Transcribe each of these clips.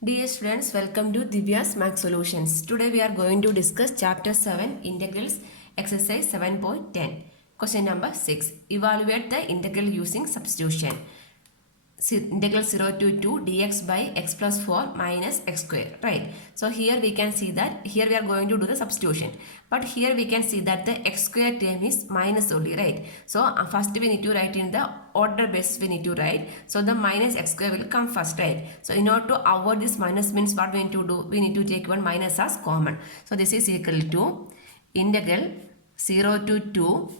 Dear students, welcome to Divya's Math Solutions. Today we are going to discuss Chapter 7 Integrals Exercise 7.10. Question number 6. Evaluate the integral using substitution. Integral 0 to 2 dx by x plus 4 minus x square, right? So here we can see that here we are going to do the substitution, but here we can see that the x square term is minus only, right? So first we need to write in the order basis, we need to write, so the minus x square will come first, right? So in order to avoid this minus means what we need to do, we need to take one minus as common. So this is equal to integral 0 to 2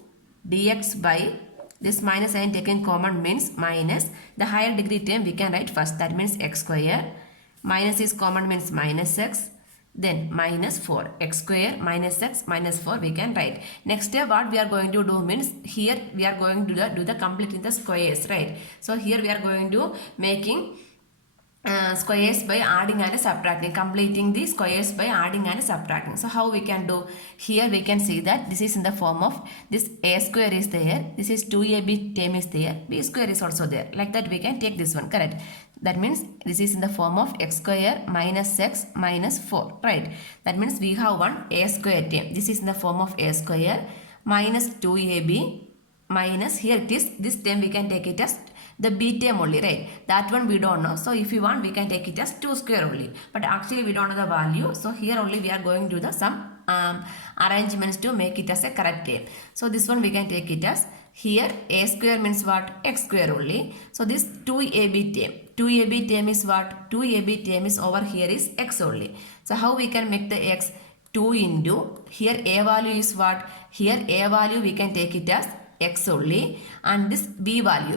dx by this minus sign taken common means minus the higher degree term we can write first, that means x square, minus is common means minus x, then minus 4, x square minus x minus 4 we can write. Next step what we are going to do means here we are going to do the completing the squares, right? So here we are going to making squares by adding and subtracting, completing the squares by adding and subtracting. So how we can do? Here we can see that this is in the form of this a square is there, this is 2ab term is there, b square is also there, like that we can take this one, correct? That means this is in the form of x square minus x minus 4, right? That means we have one a square term, this is in the form of a square minus 2ab minus, here it is, this term we can take it as the b term only, right? That one we don't know. So if you want, we can take it as 2 square only. But actually we don't know the value. So here only we are going to do the some arrangements to make it as a correct term. So this one we can take it as, here a square means what? X square only. So this 2ab term. 2ab term is what? 2ab term is over here is x only. So how we can make the x? 2 into, here a value is what? Here a value we can take it as x only, and this b value,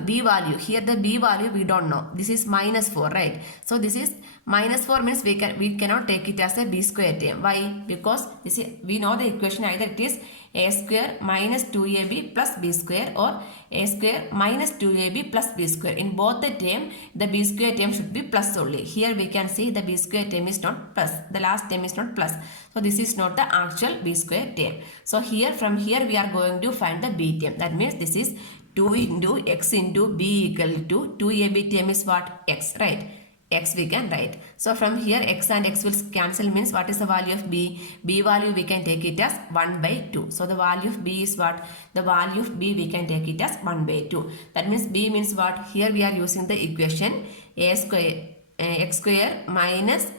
here the b value we don't know, this is minus 4, right? So this is minus 4 means we cannot take it as a b square term. Why? Because this is, we know the equation, either it is a square minus 2ab plus b square or a square minus 2ab plus b square. In both the term, the b square term should be plus only. Here we can see the b square term is not plus, the last term is not plus. So this is not the actual b square term. So here, from here we are going to find the b term. That means this is 2 into x into b equal to 2ab term is what? X, right? X we can write. So from here x and x will cancel means what is the value of b? B value we can take it as 1 by 2. So the value of b is what? The value of b we can take it as 1 by 2. That means b means what? Here we are using the equation a square x square minus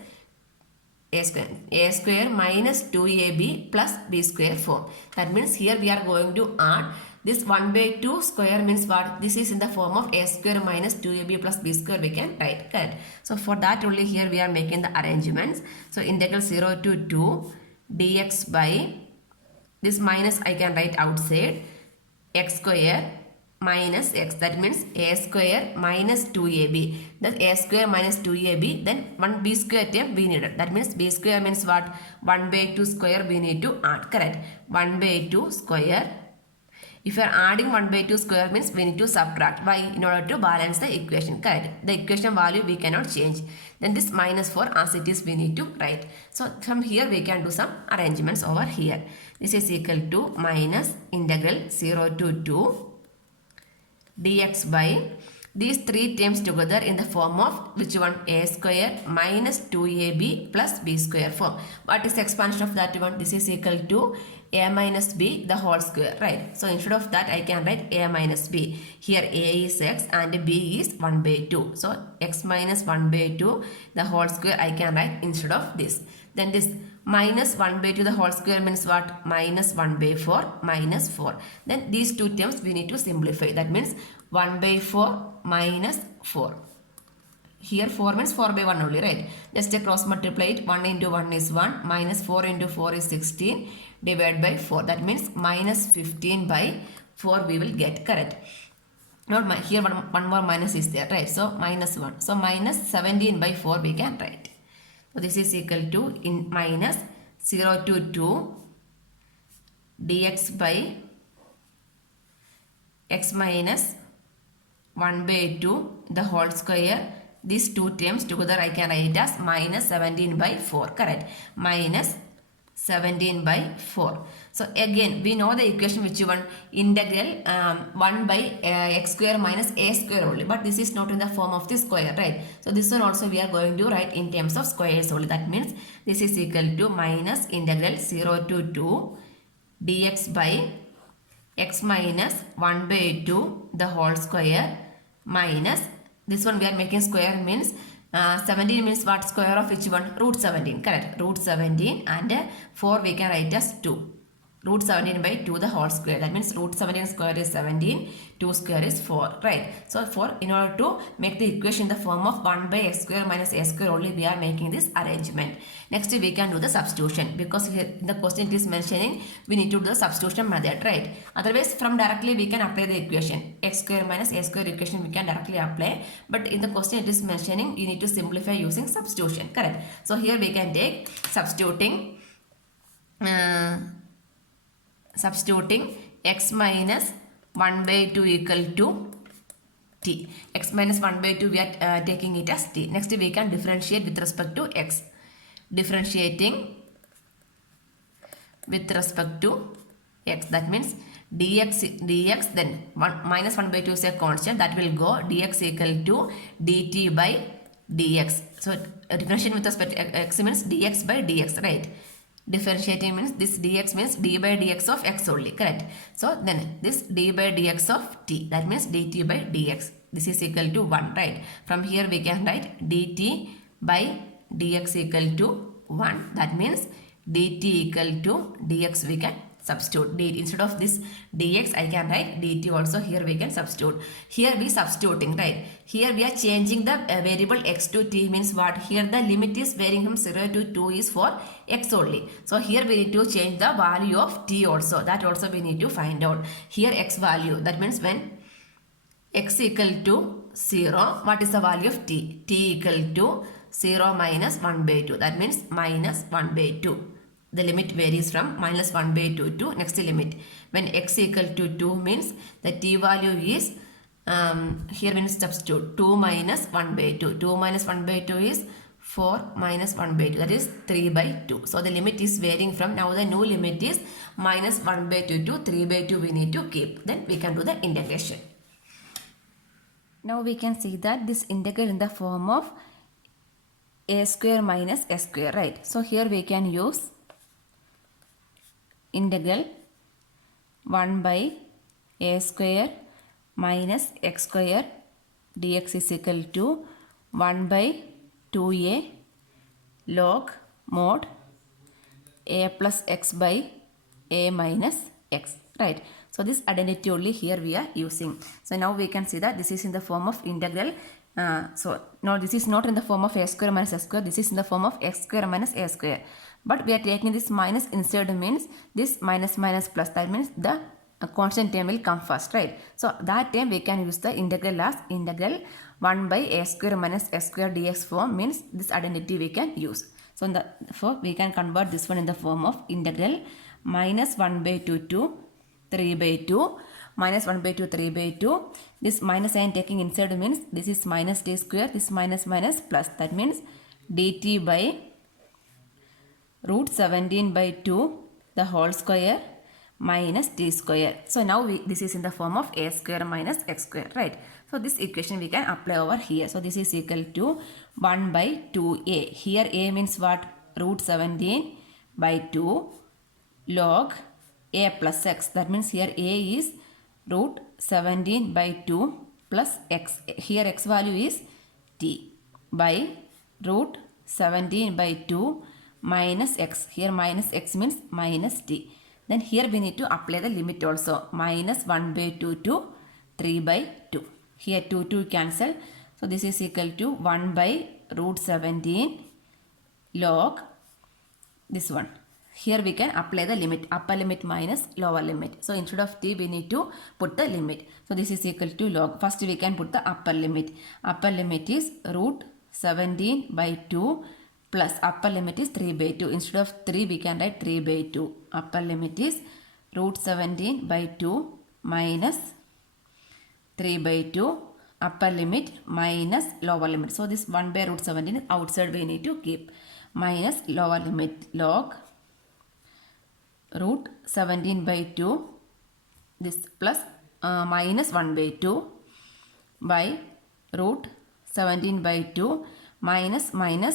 a square minus 2ab plus b square form. That means here we are going to add this 1 by 2 square means what? This is in the form of a square minus 2ab plus b square we can write, correct? So for that only here we are making the arrangements. So integral 0 to 2 dx by, this minus I can write outside, x square minus x, that means a square minus 2ab, that a square minus 2ab, then 1 b square term we needed, that means b square means what? 1 by 2 square we need to add, correct? 1 by 2 square. If you are adding 1 by 2 square means we need to subtract. Why? In order to balance the equation, correct? The equation value we cannot change. Then this minus 4 as it is we need to write. So from here we can do some arrangements over here. This is equal to minus integral 0 to 2 dx by these three terms together in the form of which one? A square minus 2ab plus b square form. What is the expansion of that one? This is equal to a minus b the whole square, right? So instead of that I can write a minus b. Here a is x and b is 1 by 2. So x minus 1 by 2 the whole square I can write instead of this. Then this minus 1 by 2 the whole square means what? Minus 1 by 4 minus 4. Then these two terms we need to simplify. That means 1 by 4 minus 4. Here 4 means 4 by 1 only, right? Just cross multiply it. 1 into 1 is 1 minus 4 into 4 is 16 divided by 4. That means minus 15 by 4 we will get, correct? Not here one more minus is there, right? So minus 1. So minus 17 by 4 we can write. So this is equal to in minus 0 to 2 dx by x minus 1 by 2 the whole square. These two terms together I can write as minus 17 by 4, correct? Minus 17 by 4. So again we know the equation which one, integral 1 by x square minus a square only, but this is not in the form of the square, right? So this one also we are going to write in terms of squares only. That means this is equal to minus integral 0 to 2 dx by x minus 1 by 2 the whole square minus, this one we are making square means 17 means what, square of which one, root 17, correct, root 17, and 4 we can write as 2, root 17 by 2 the whole square. That means root 17 square is 17, 2 square is 4, right? So in order to make the equation in the form of 1 by x square minus a square only, we are making this arrangement. Next we can do the substitution, because here in the question it is mentioning we need to do the substitution method, right? Otherwise from directly we can apply the equation, x square minus a square equation we can directly apply, but in the question it is mentioning you need to simplify using substitution, correct? So here we can take substituting x minus 1 by 2 equal to t. X minus 1 by 2 we are taking it as t. Next we can differentiate with respect to x. Differentiating with respect to x, that means dx then minus 1 by 2 is a constant, that will go dx equal to dt by dx. So differentiating with respect to x means dx by dx, right? Differentiating means this dx means d by dx of x only, correct? So then this d by dx of t, that means dt by dx, this is equal to 1, right? From here we can write dt by dx equal to 1, that means dt equal to dx we can substitute. Instead of this dx I can write dt also, here we can substitute. Here we substituting, right? Here we are changing the variable x to t, means what, here the limit is varying from 0 to 2 is for x only. So here we need to change the value of t also, that also we need to find out. Here x value, that means when x equal to 0, what is the value of t? T equal to 0 minus 1 by 2, that means minus 1 by 2. The limit varies from minus 1 by 2 to next limit. When x equal to 2 means the t value is, here we need to substitute 2 minus 1 by 2. 2 minus 1 by 2 is 4 minus 1 by 2, that is 3 by 2. So the limit is varying from, now the new limit is minus 1 by 2 to 3 by 2 we need to keep. Then we can do the integration. Now we can see that this integral in the form of a square minus s square, right? So here we can use integral 1 by a square minus x square dx is equal to 1 by 2a log mod a plus x by a minus x, right? So this identity only here we are using. So now we can see that this is in the form of integral. So now this is not in the form of a square minus s square, this is in the form of x square minus a square. But we are taking this minus instead, means this minus minus plus, that means the constant term will come first, right? So that time we can use the integral as integral 1 by a square minus s square dx form, means this identity we can use. So therefore we can convert this one in the form of integral minus 1 by 2 to 3 by 2, minus 1 by 2 3 by 2. This minus I am taking inside means this is minus t square, this minus minus plus, that means dt by root 17 by 2 the whole square minus t square. So now this is in the form of a square minus x square, right? So this equation we can apply over here. So this is equal to 1 by 2a. Here a means what? Root 17 by 2 log a plus x. That means here a is root 17 by 2 plus x. Here x value is t by root 17 by 2 minus x. Here minus x means minus t. Then here we need to apply the limit also. Minus 1 by 2 to 3 by 2. Here 2 cancel. So this is equal to 1 by root 17 log this one. Here we can apply the limit. Upper limit minus lower limit. So instead of t we need to put the limit. So this is equal to log. First we can put the upper limit. Upper limit is root 17 by 2 plus upper limit is 3 by 2. Instead of 3 we can write 3 by 2. Upper limit is root 17 by 2 minus 3 by 2. Upper limit minus lower limit. So this 1 by root 17 outside we need to keep. Minus lower limit log root 17 by 2, this plus minus 1 by 2 by root 17 by 2 minus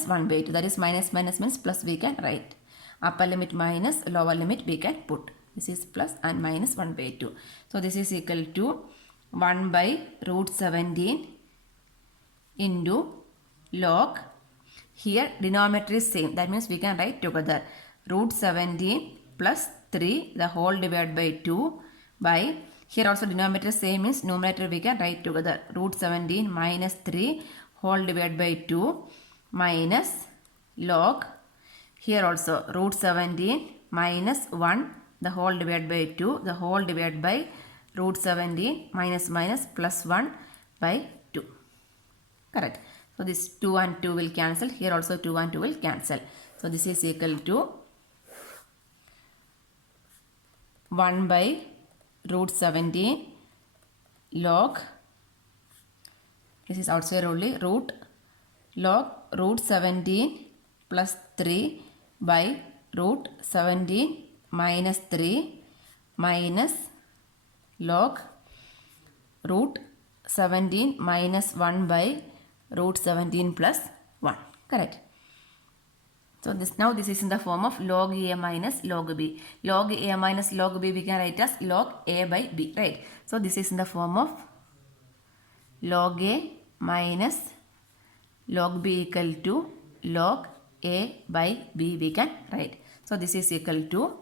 1 by 2. That is minus means plus we can write. Upper limit minus lower limit we can put. This is plus and minus 1 by 2. So this is equal to 1 by root 17 into log. Here denominator is same. That means we can write together root 17 plus 3 the whole divided by 2 by, here also denominator same means numerator we can write together root 17 minus 3 whole divided by 2 minus log, here also root 17 minus 1 the whole divided by 2 the whole divided by root 17 minus plus 1 by 2. Correct. So this 2 and 2 will cancel. Here also 2 and 2 will cancel. So this is equal to 1 by root 17 log, this is outside only, log root 17 plus 3 by root 17 minus 3 minus log root 17 minus 1 by root 17 plus 1. Correct. So this is in the form of log A minus log B. Log A minus log B we can write as log A by B, right? So this is in the form of log A minus log B equal to log A by B we can write. So this is equal to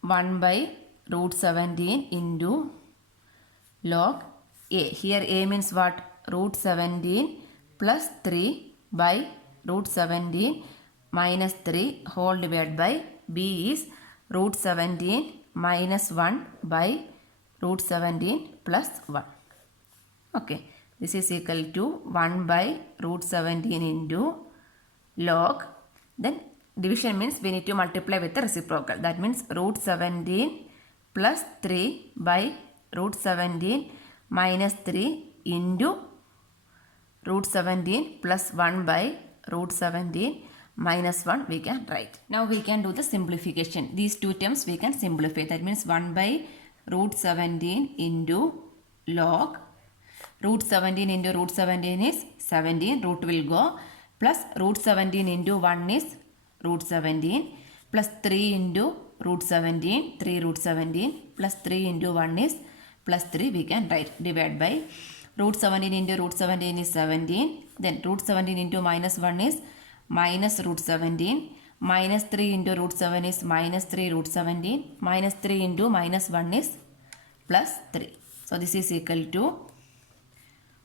1 by root 17 into log A. Here A means what? Root 17 plus 3 by root 17 minus 3 whole divided by B is root 17 minus 1 by root 17 plus 1. Okay. This is equal to 1 by root 17 into log. Then division means we need to multiply with the reciprocal. That means root 17 plus 3 by root 17 minus 3 into root 17 plus 1 by root 17 minus 1 we can write. Now we can do the simplification. These two terms we can simplify. That means 1 by root 17 into log. Root 17 into root 17 is 17. Root will go. Plus root 17 into 1 is root 17. Plus 3 into root 17. 3 root 17. Plus 3 into 1 is plus 3 we can write. Divide by root 17 into root 17 is 17. Then root 17 into minus 1 is minus root 17. Minus 3 into root 7 is minus 3 root 17. Minus 3 into minus 1 is plus 3. So this is equal to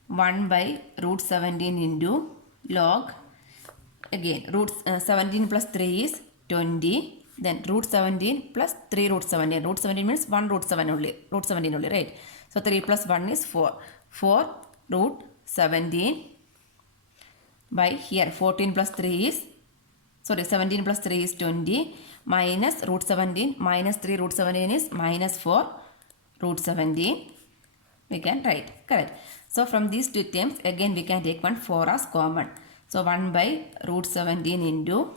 1 by root 17 into log. Again root 17 plus 3 is 20. Then root 17 plus 3 root 17. Root 17 means 1 root 7 only. Root 17 only, right? So 3 plus 1 is 4. 4 root 17 by here 14 plus 3 is, sorry, 17 plus 3 is 20 minus root 17 minus 3 root 17 is minus 4 root 17 we can write. Correct. So from these two terms again we can take one 4 as common. So 1 by root 17 into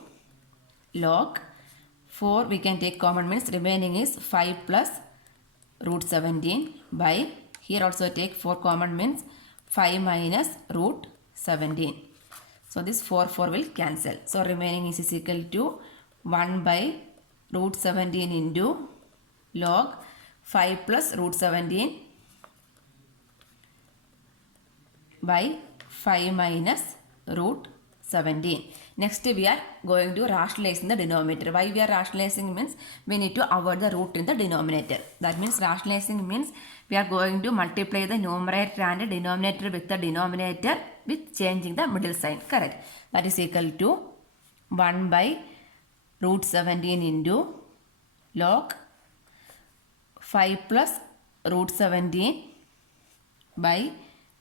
log 4 we can take common means remaining is 5 plus root 17 by, here also take 4 common means 5 minus root 17. So this 4 will cancel. So remaining is equal to 1 by root 17 into log 5 plus root 17 by 5 minus root 17. Next we are going to rationalize in the denominator. Why we are rationalizing means we need to avoid the root in the denominator. That means rationalizing means we are going to multiply the numerator and denominator with the denominator with changing the middle sign. Correct. That is equal to 1 by root 17 into log 5 plus root 17 by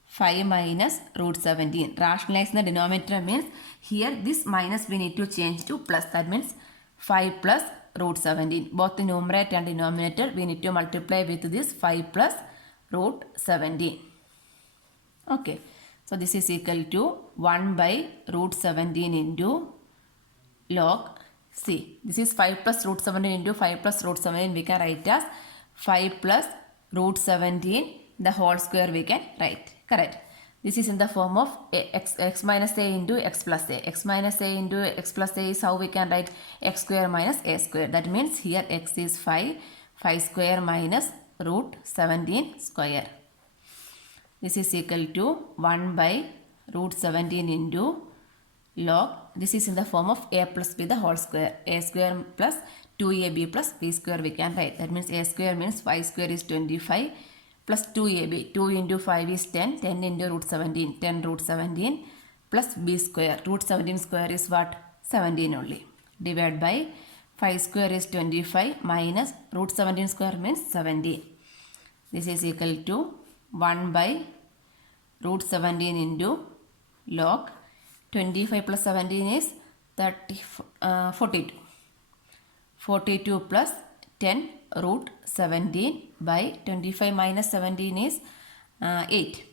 5 minus root 17. Rationalize the denominator means here this minus we need to change to plus. That means 5 plus root 17. Both the numerator and denominator we need to multiply with this 5 plus root 17. Okay. So this is equal to 1 by root 17 into log See, this is 5 plus root 17 into 5 plus root 17 we can write as 5 plus root 17 the whole square we can write. Correct. This is in the form of x minus a into x plus a. X minus a into x plus a is how we can write x square minus a square. That means here x is 5. 5 square minus root 17 square. This is equal to 1 by root 17 into log. This is in the form of a plus b the whole square. A square plus 2ab plus b square we can write. That means a square means 5 square is 25 plus 2ab. 2 into 5 is 10. 10 into root 17. 10 root 17 plus b square. Root 17 square is what? 17 only. Divide by 5 square is 25 minus root 17 square means 17. This is equal to 1 by root 17 into log 25 plus 17 is 42. 42 plus 10 root 17 by 25 minus 17 is 8.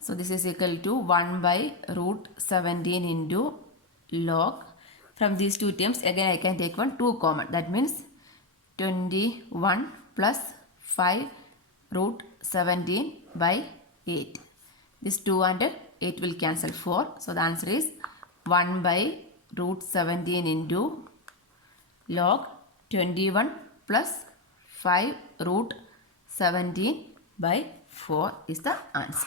So this is equal to 1 by root 17 into log. From these two terms again I can take 2 common. That means 21 plus 5 root 17 by 8. This 2 and 8 will cancel 4. So the answer is 1 by root 17 into log 21 plus 5 root 17 by 4 is the answer.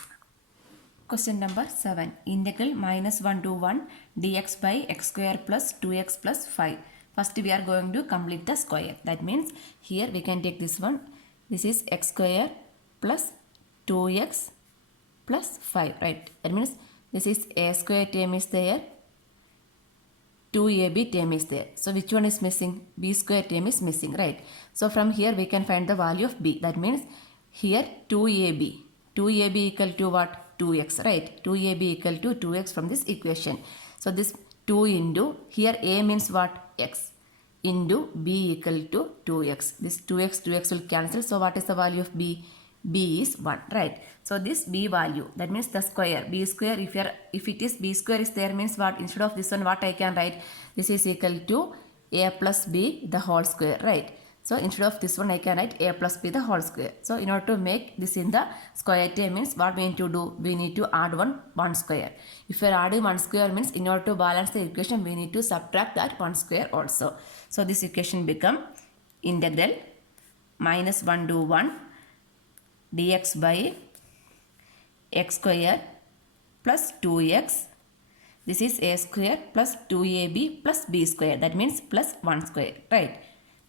Question number 7. Integral minus 1 to 1 dx by x square plus 2x plus 5. First we are going to complete the square. That means here we can take this one. This is x square plus 2x plus 5, right? That means this is a square term is there, 2ab term is there. So which one is missing? B square term is missing, right? So from here we can find the value of b. That means here 2ab. 2ab equal to what? 2x, right? 2ab equal to 2x from this equation. So this 2 into, here a means what? X, into b equal to 2x. This 2x will cancel. So what is the value of b? B is 1, right? So this b value, that means the square, b square, if it is b square is there means what? Instead of this one what I can write? This is equal to a plus b the whole square, right? So instead of this one I can write a plus b the whole square. So in order to make this in the square term means what we need to do? We need to add one square. If we are adding 1 square means in order to balance the equation we need to subtract that 1 square also. So this equation become integral minus 1 to 1 dx by x square plus 2x. This is a square plus 2ab plus b square. That means plus 1 square, right?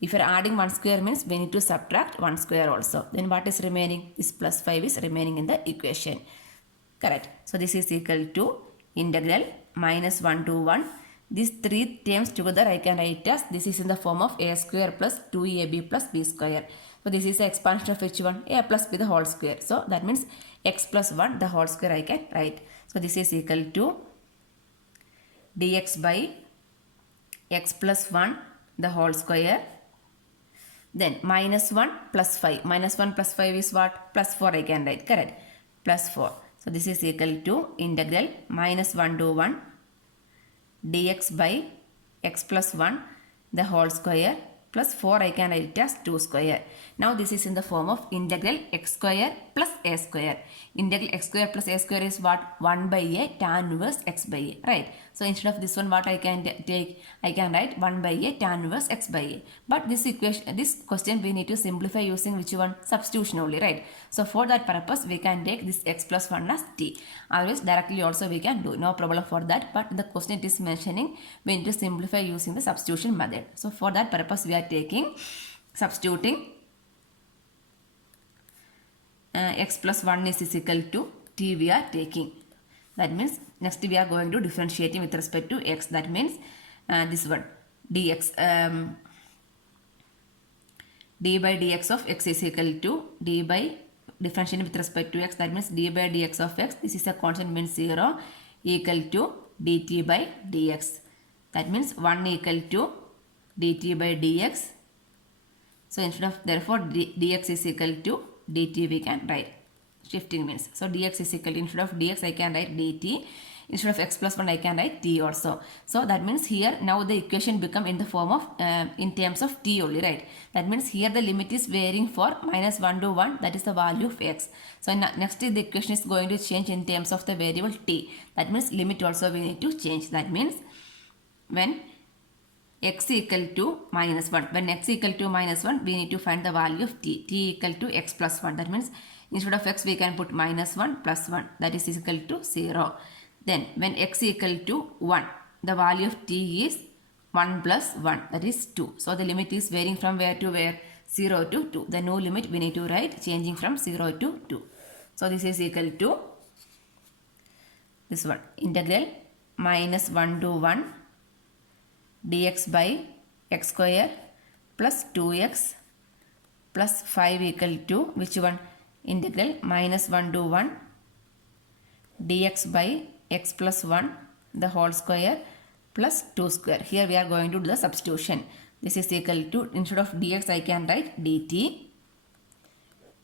If you are adding 1 square means we need to subtract 1 square also. Then what is remaining? This plus 5 is remaining in the equation. Correct. So this is equal to integral minus 1 to 1. These 3 terms together I can write as this is in the form of a square plus 2ab plus b square. So this is the expansion of which one? A plus b the whole square. So that means x plus 1 the whole square I can write. So this is equal to dx by x plus 1 the whole square. Then minus 1 plus 5. Minus 1 plus 5 is what? Plus 4 I can write. Correct. Plus 4. So this is equal to integral minus 1 to 1 dx by x plus 1 the whole square plus 4 I can write it as 2 square. Now this is in the form of integral x square plus a square. Integral x square plus a square is what? 1 by a tan inverse x by a, right? So instead of this one what I can take? I can write 1 by a tan inverse x by a. But this equation, this question we need to simplify using which one? Substitution only, right? So for that purpose we can take this x plus 1 as t. Otherwise directly also we can do, no problem for that. But the question it is mentioning we need to simplify using the substitution method. So for that purpose we are taking substituting x plus 1 is equal to t we are taking. That means next we are going to differentiating with respect to x. That means this one dx d by dx of x is equal to d by differentiating with respect to x. That means d by dx of x, this is a constant means 0, equal to dt by dx. That means 1 equal to dt by dx. So instead of therefore dx is equal to dt we can write. Shifting means. So dx is equal to, instead of dx I can write dt. instead of x plus 1 I can write t also. So that means here now the equation become in the form of in terms of t only, right? That means here the limit is varying for minus 1 to 1, that is the value of x. So next the equation is going to change in terms of the variable t. That means limit also we need to change. That means when x equal to minus 1, when x equal to minus 1 we need to find the value of t equal to x plus 1. That means instead of x we can put minus 1 plus 1, that is equal to 0. Then when x equal to 1, the value of t is 1 plus 1, that is 2. So the limit is varying from where to where? 0 to 2. The no limit we need to write changing from 0 to 2. So this is equal to this one, integral minus 1 to 1 dx by x square plus 2x plus 5 equal to which one? Integral minus 1 to 1 dx by x plus 1 the whole square plus 2 square. Here we are going to do the substitution. This is equal to, instead of dx I can write dt.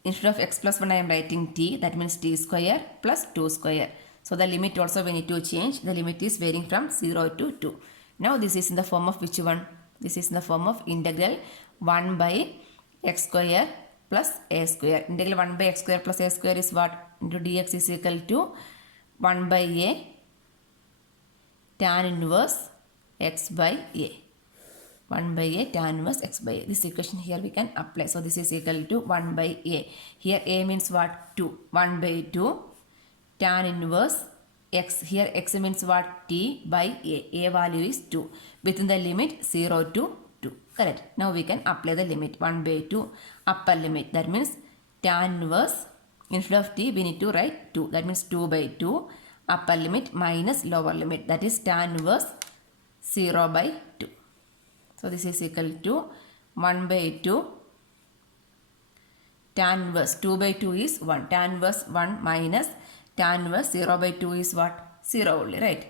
Instead of x plus 1 I am writing t, that means t square plus 2 square. So the limit also we need to change. The limit is varying from 0 to 2. Now this is in the form of which one? This is in the form of integral 1 by x square plus a square. Integral 1 by x square plus a square is what? Into dx is equal to 1 by a tan inverse x by a. 1 by a tan inverse x by a. This equation here we can apply. So this is equal to 1 by a. Here a means what? 2. 1 by 2 tan inverse x. Here x means what? T by a. A value is 2. Within the limit 0 to 2. Correct. Now we can apply the limit 1 by 2 upper limit. That means tan inverse, instead of t we need to write 2. That means 2 by 2 upper limit minus lower limit. That is tan inverse 0 by 2. So this is equal to 1 by 2 tan inverse 2 by 2 is 1. Tan inverse 1 minus tan inverse 0 by 2 is what? 0 only, right?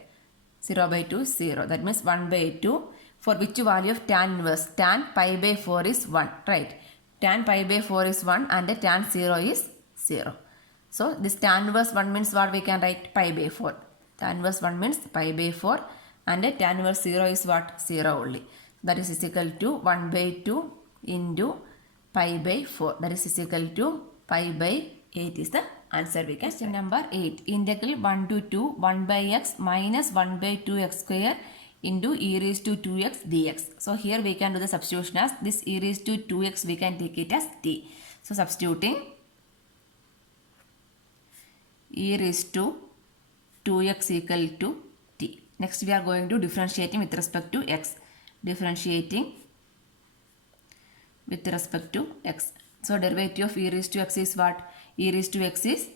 0 by 2 is 0. That means 1 by 2. For which value of tan inverse? Tan pi by 4 is 1, right? Tan pi by 4 is 1 and the tan 0 is 0. So this tan inverse 1 means what? We can write pi by 4. Tan inverse 1 means pi by 4 and the tan inverse 0 is what? 0 only. That is equal to 1 by 2 into pi by 4. That is equal to pi by 8 is the answer we can. Question number 8. Integral 1 to 2 1 by x minus 1 by 2x square into e raised to 2x dx. So here we can do the substitution as this e raised to 2x we can take it as t. So substituting e raised to 2x equal to t. Next we are going to differentiating with respect to x. Differentiating with respect to x. So derivative of e raised to x is what? E raised to x is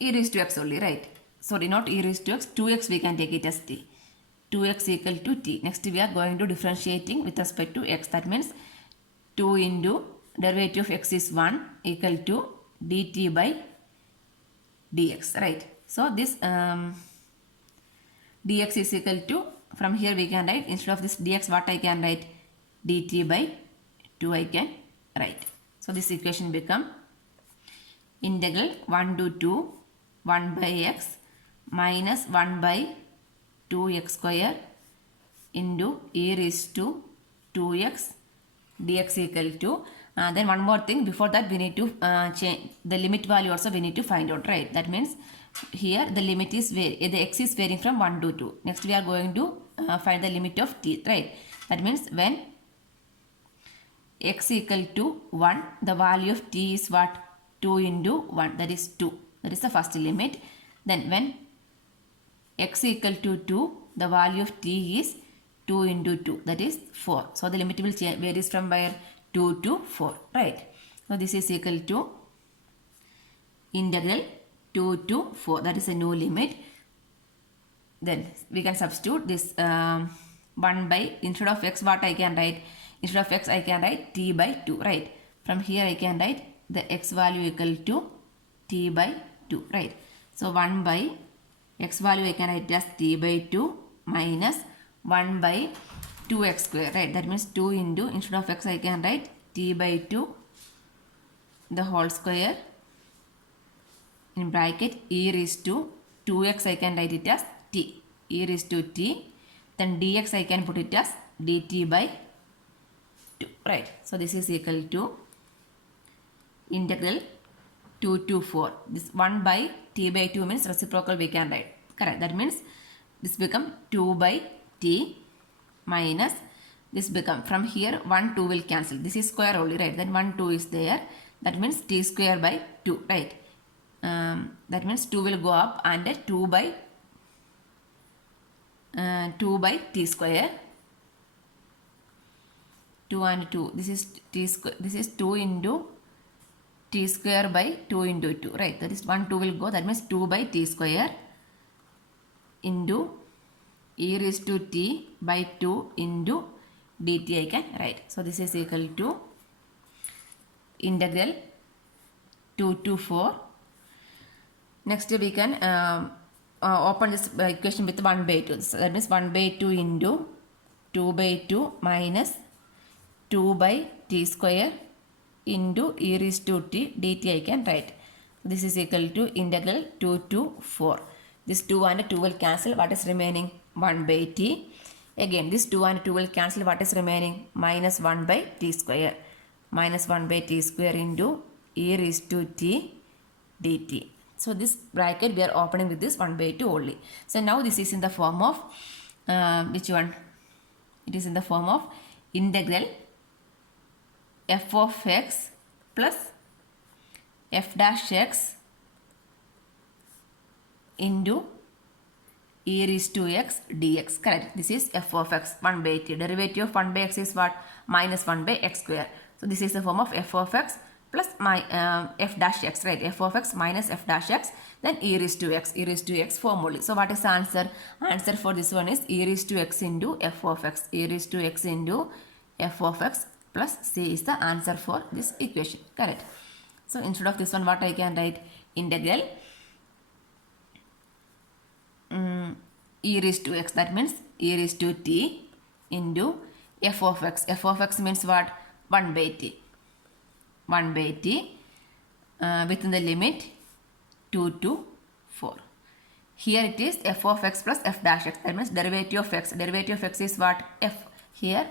e raised to x only, right? Sorry, not e raised to x, 2x we can take it as t. 2x equal to t. Next we are going to differentiating with respect to x. That means 2 into derivative of x is 1 equal to dt by dx, right? So this dx is equal to, from here we can write, instead of this dx what I can write? dt by 2 I can write. So this equation become integral 1 to 2 1 by x minus 1 by 2x square into e raised to 2x dx equal to, then one more thing, before that we need to change the limit value also we need to find out, right? That means here the limit is the x is varying from 1 to 2. Next we are going to find the limit of t, right? That means when x equal to 1 the value of t is what? 2 into 1, that is 2. That is the first limit. Then when x equal to 2 the value of t is 2 into 2, that is 4. So the limit will change, varies from where? 2 to 4, right? So this is equal to integral 2 to 4, that is a no limit. Then we can substitute this 1 by, instead of x what I can write? Instead of x I can write t by 2, right? From here I can write the x value equal to t by 2, right? So 1 by x value I can write as t by 2 minus 1 by 2x square, right? That means 2 into, instead of x I can write t by 2 the whole square in bracket e raised to 2x I can write it as t. e raised to t. Then dx I can put it as dt by 2. Right. So this is equal to integral 2 to 4. This 1 by t by 2 means reciprocal we can write. Correct. That means this become 2 by t minus this become, from here 1 2 will cancel. This is square only, right? Then 1 2 is there. That means t square by 2, right? That means 2 will go up and 2 by t square. 2 and 2. This is t square. This is 2 into t square by 2 into 2, right? That is 1 2 will go. That means 2 by t square into e raised to t by 2 into dt I can write. So this is equal to integral 2 to 4. Next we can open this equation with 1 by 2. So that means 1 by 2 into 2 by 2 minus 2 by t square into e raised to t dt I can write. This is equal to integral 2 to 4. This 2 and 2 will cancel. What is remaining? 1 by t. Again this 2 and 2 will cancel. What is remaining? Minus 1 by t square. Minus 1 by t square into e raised to t dt. So this bracket we are opening with this 1 by 2 only. So now this is in the form of which one? It is in the form of integral f of x plus f dash x into e raised to x dx. Correct. This is f of x 1 by t. Derivative of 1 by x is what? Minus 1 by x square. So this is the form of f of x plus my f dash x, right? F of x minus f dash x, then e raised to x. E raised to x form only. So what is the answer? Answer for this one is e raised to x into f of x. E raised to x into f of x plus c is the answer for this equation. Correct. So instead of this one, what I can write? Integral e raised to x, that means e raised to t into f of x. F of x means what? 1 by t. 1 by t within the limit 2 to 4. Here it is f of x plus f dash x. That means derivative of x. Derivative of x is what? F. Here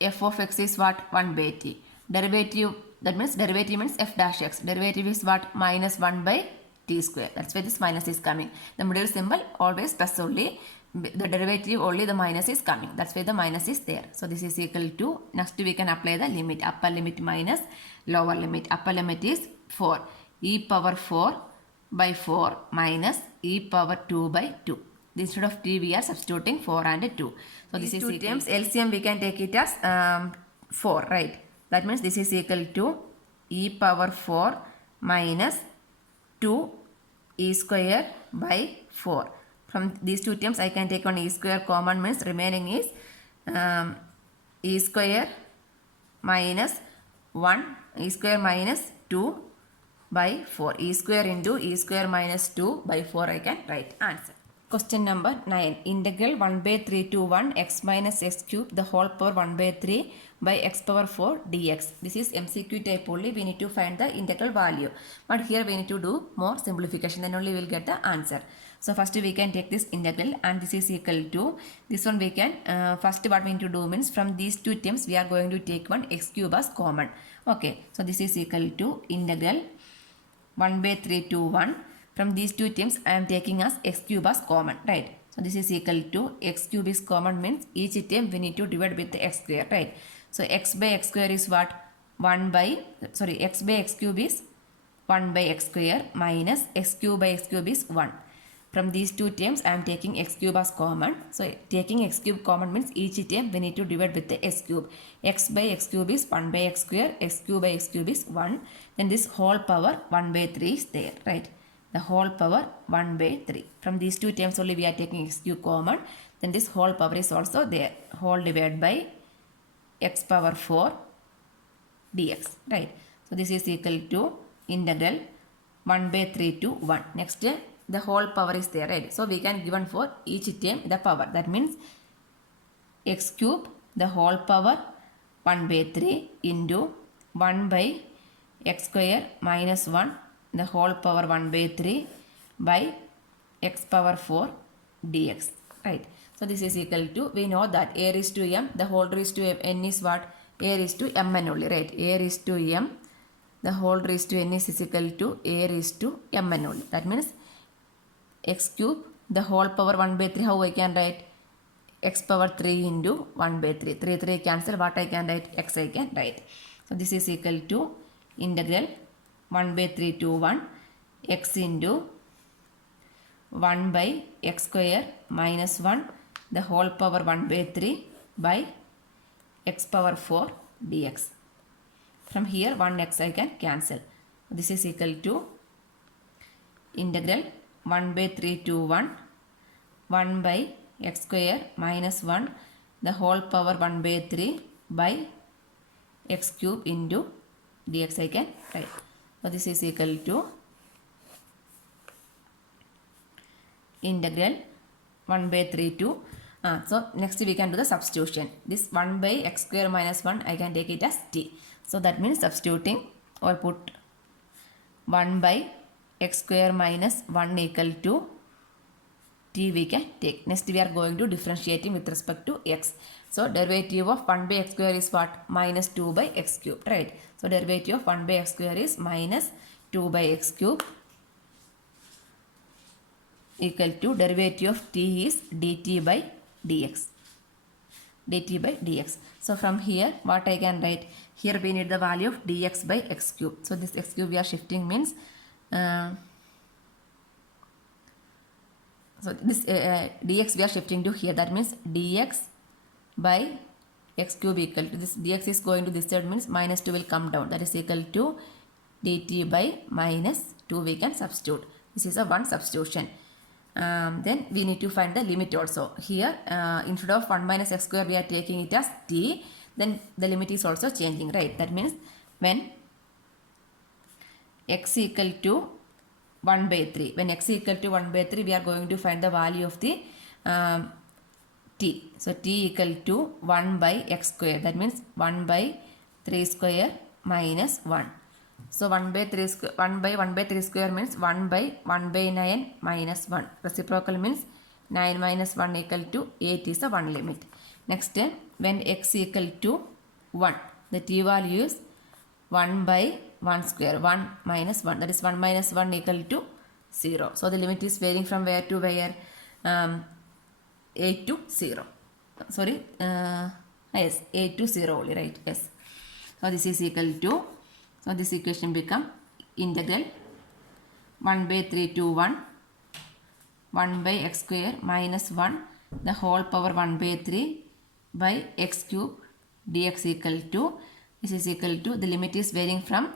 f of x is what? 1 by t. Derivative, that means derivative means f dash x. Derivative is what? Minus 1 by t square. That's why this minus is coming. The middle symbol always plus only. The derivative only the minus is coming. That's why the minus is there. So this is equal to, next we can apply the limit. Upper limit minus lower limit. Upper limit is 4. E power 4 by 4 minus e power 2 by 2. Instead of t we are substituting 4 and 2. So this is 2 times LCM we can take it as 4, right? That means this is equal to e power 4 minus 2 e square by 4. From these two terms I can take one e square common, means remaining is e square minus 1, e square minus 2 by 4. E square into e square minus 2 by 4 I can write answer. Question number 9. Integral 1 by 3 to 1 x minus x cube the whole power 1 by 3 by x power 4 dx. This is MCQ type only. We need to find the integral value. But here we need to do more simplification. Then only we will get the answer. So first we can take this integral and this is equal to, this one we can, first what we need to do means from these two terms we are going to take one x cube as common. Okay. So this is equal to integral 1 by 3 to 1. From these two terms I am taking as x cube as common, right? So this is equal to x cube is common, means each term we need to divide with the x square, right? So x by x square is what? X by x cube is 1 by x square minus x cube by x cube is 1. From these two terms I am taking x cube as common. So taking x cube common means each term we need to divide with the x cube. X by x cube is 1 by x square, x cube by x cube is 1. Then this whole power 1 by 3 is there, right? The whole power 1 by 3. From these two terms only we are taking x cube common. Then this whole power is also there. Whole divided by x power 4 dx, right? So this is equal to integral 1 by 3 to 1. Next the whole power is there, right? So we can given for each term the power. That means x cube the whole power 1 by 3 into 1 by x square minus 1 the whole power 1 by 3 by x power 4 dx, right? So this is equal to, we know that a raised to m, the whole raised to n is what? A raised to mn only, right? A raised to m, the whole raised to n is equal to a raised to mn only. That means x cube, the whole power 1 by 3, how I can write? X power 3 into 1 by 3. 3 cancel, what I can write? X I can write. So this is equal to integral 1 by 3 to 1 x into 1 by x square minus 1 the whole power 1 by 3 by x power 4 dx. From here 1x I can cancel. This is equal to integral 1 by 3 to 1 by x square minus 1 the whole power 1 by 3 by x cube into dx I can write. So this is equal to integral 1 by 3 to so next we can do the substitution. This 1 by x square minus 1 I can take it as t. So that means substituting or put 1 by x square minus 1 equal to t we can take. Next we are going to differentiating with respect to x. So derivative of 1 by x square is what? Minus 2 by x cube, right? So derivative of 1 by x square is minus 2 by x cube equal to derivative of t is dt by dx. dt by dx. So from here what I can write? Here we need the value of dx by x cube. So this x cube we are shifting means so this dx we are shifting to here. That means dx by x cube equal to this dx is going to this side means minus 2 will come down. That is equal to dt by minus 2 we can substitute. This is a one substitution. Then we need to find the limit also. Here instead of 1 minus x square we are taking it as t. Then the limit is also changing, right? That means when x equal to 1 by 3. When x equal to 1 by 3 we are going to find the value of the t. So t equal to 1 by x square. That means 1 by 3 square minus 1. So 1 by 3 square means 1 by 9 minus 1. Reciprocal means 9 minus 1 equal to 8 is the one limit. Next when x equal to 1, the t value is 1 by 1 square, 1 minus 1, that is 1 minus 1 equal to 0. So the limit is varying from where to where? 8 to 0. Sorry, yes, 8 to 0 only, right? Yes. So this is equal to, so this equation become integral 1 by 3 to 1 by x square minus 1 the whole power 1 by 3 by x cube dx equal to, this is equal to, the limit is varying from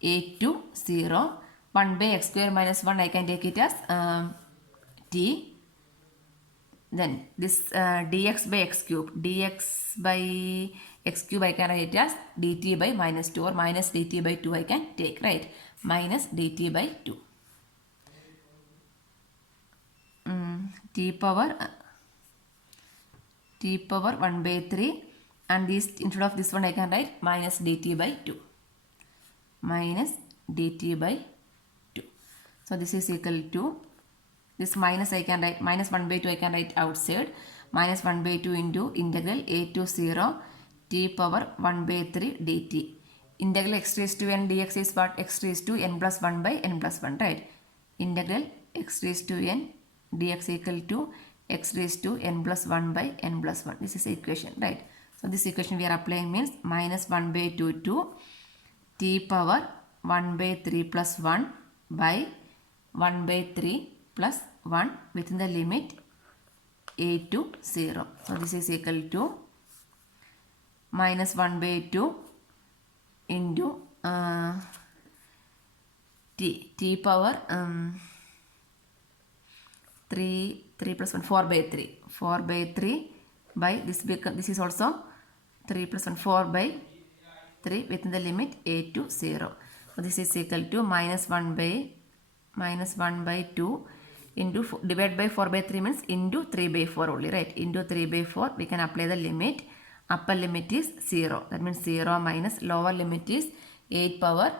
8 to 0. 1 by x square minus 1 I can take it as t. Then this dx by x cube, dx by x cube I can write it as dt by minus 2 or minus dt by 2 I can take, right? Minus dt by 2. T power 1 by 3 and this instead of this one I can write minus dt by 2. Minus dt by 2. So this is equal to, this minus I can write, minus 1 by 2 I can write outside, minus 1 by 2 into integral a to 0 t power 1 by 3 dt. Integral x raised to n dx is what? X raised to n plus 1 by n plus 1, right? Integral x raised to n dx equal to x raised to n plus 1 by n plus 1. This is the equation, right? So this equation we are applying means minus 1 by 2 to t power 1 by 3 plus 1 by 1 by 3 plus 1 within the limit a to 0. So this is equal to minus 1 by 2 into t power 3 plus 1, 4 by 3. 4 by 3 by this become, this is also 3 plus 1, 4 by 3 within the limit a to 0. So this is equal to minus 1 by 2 into divided by 4 by 3 means into 3 by 4 only, right? Into 3 by 4 we can apply the limit. Upper limit is 0. That means 0 minus lower limit is 8 power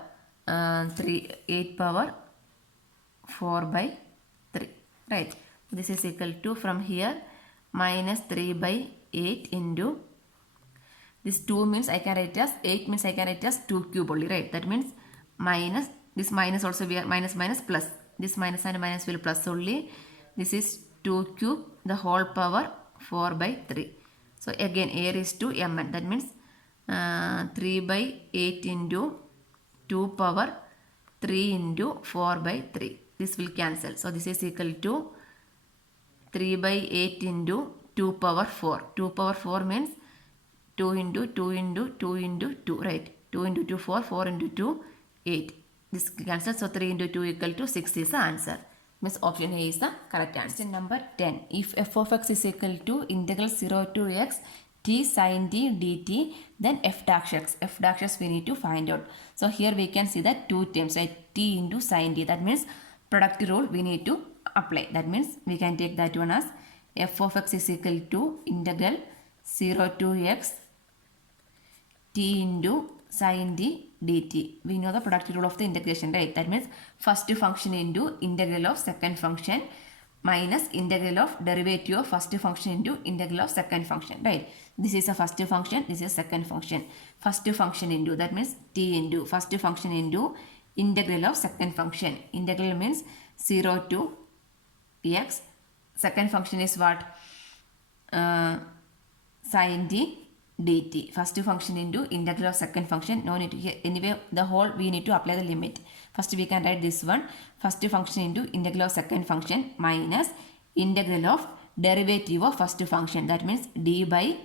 4 by 3. right? This is equal to, from here, minus 3 by 8 into, this 2 means I can write as, 8 means I can write as 2 cube only, right? That means minus, this minus also we are minus minus plus. This minus and minus will plus only. This is 2 cube, the whole power 4 by 3. So again here is to mn. That means 3 by 8 into 2 power 3 into 4 by 3. This will cancel. So this is equal to 3 by 8 into 2 power 4. 2 power 4 means 2 into 2 into 2 into 2, right? 2 into 2, 4, 4 into 2, 8. This cancels, so 3 into 2 equal to 6 is the answer. Means option A is the correct answer. Question number 10. If f of x is equal to integral 0 to x t sine t dt, then f dash x. F dash x we need to find out. So here we can see that two terms, right? T into sine t. That means product rule we need to apply. That means we can take that one as f of x is equal to integral 0 to x t into sine t dt. We know the product rule of the integration, right? That means first function into integral of second function minus integral of derivative of first function into integral of second function, right? This is a first function, this is second function. First function into, that means t into first function into integral of second function. Integral means 0 to x. Second function is what? Sine t dt. First function into integral of second function. No need to here. Anyway, the whole we need to apply the limit. First we can write this one. First function into integral of second function minus integral of derivative of first function. That means d by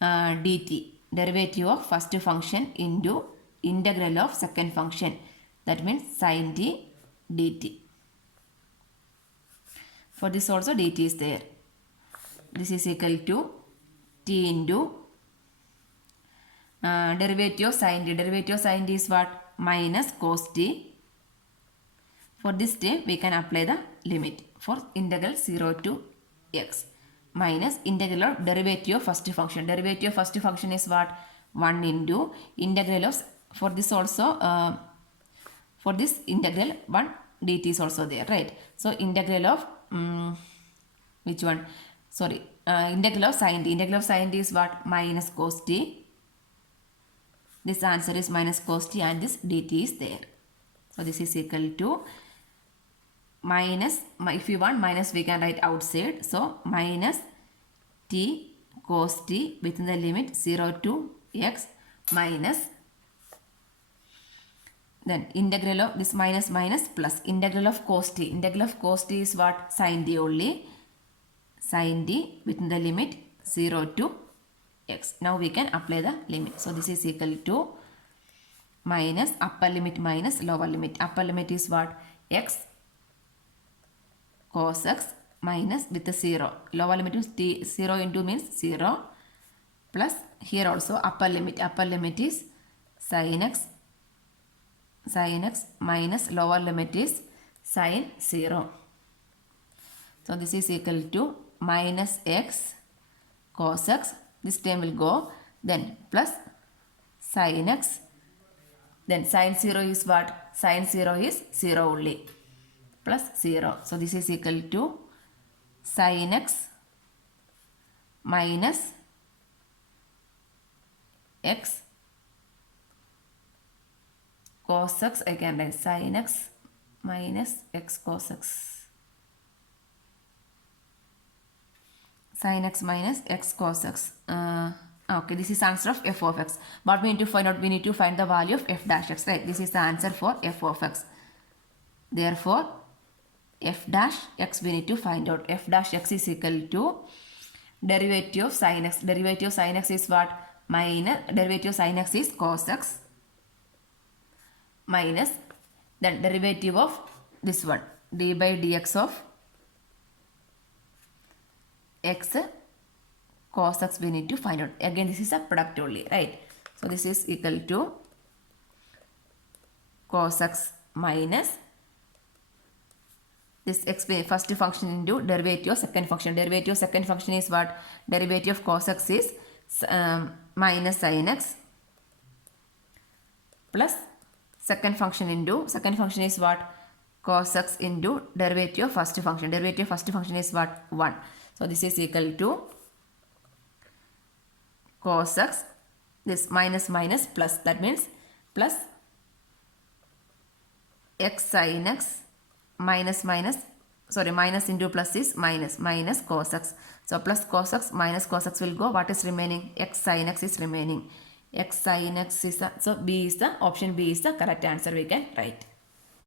dt. Derivative of first function into integral of second function. That means sine t dt. For this also dt is there. This is equal to t into derivative of sine t. Derivative of sine t is what? Minus cos t. For this term we can apply the limit for integral 0 to x minus integral of derivative of first function. Derivative of first function is what? 1 into integral of, for this also for this integral 1 dt is also there, right? So integral of which one? Sorry, integral of sine t. Integral of sine t is what? Minus cos t. This answer is minus cos t and this dt is there. So this is equal to minus, if you want minus we can write outside. So minus t cos t within the limit 0 to x minus, then integral of this minus minus plus integral of cos t. Integral of cos t is what? Sine t only. Sine t within the limit 0 to x. Now we can apply the limit. So this is equal to minus upper limit minus lower limit. Upper limit is what? X cos x minus with the 0. Lower limit is t, 0 into means 0 plus here also upper limit. Upper limit is sin x minus lower limit is sin 0. So this is equal to minus x cos x. This term will go, then plus sin x, then sin 0 is what? Sin 0 is 0 only, plus 0. So this is equal to sin x minus x cos x. I can write sin x minus x cos x. Sin x minus x cos x. Okay, this is answer of f of x. But we need to find out, we need to find the value of f dash x, right? This is the answer for f of x. Therefore, f dash x we need to find out. F dash x is equal to derivative of sin x. Derivative of sin x is what? Minus, derivative of sin x is cos x minus, then derivative of this one, d by dx of x cos x we need to find out. Again this is a product only, right? So this is equal to cos x minus this x first function into derivative of second function. Derivative of second function is what? Derivative of cos x is minus sin x plus second function into, second function is what? cos x into derivative of first function. Derivative of first function is what? 1. So this is equal to cos x, this minus minus plus, that means plus x sin x minus minus, sorry, minus into plus is minus, minus cos x. So plus cos x minus cos x will go. What is remaining? X sin x is remaining. X sin x is the, so B is the, option B is the correct answer we can write.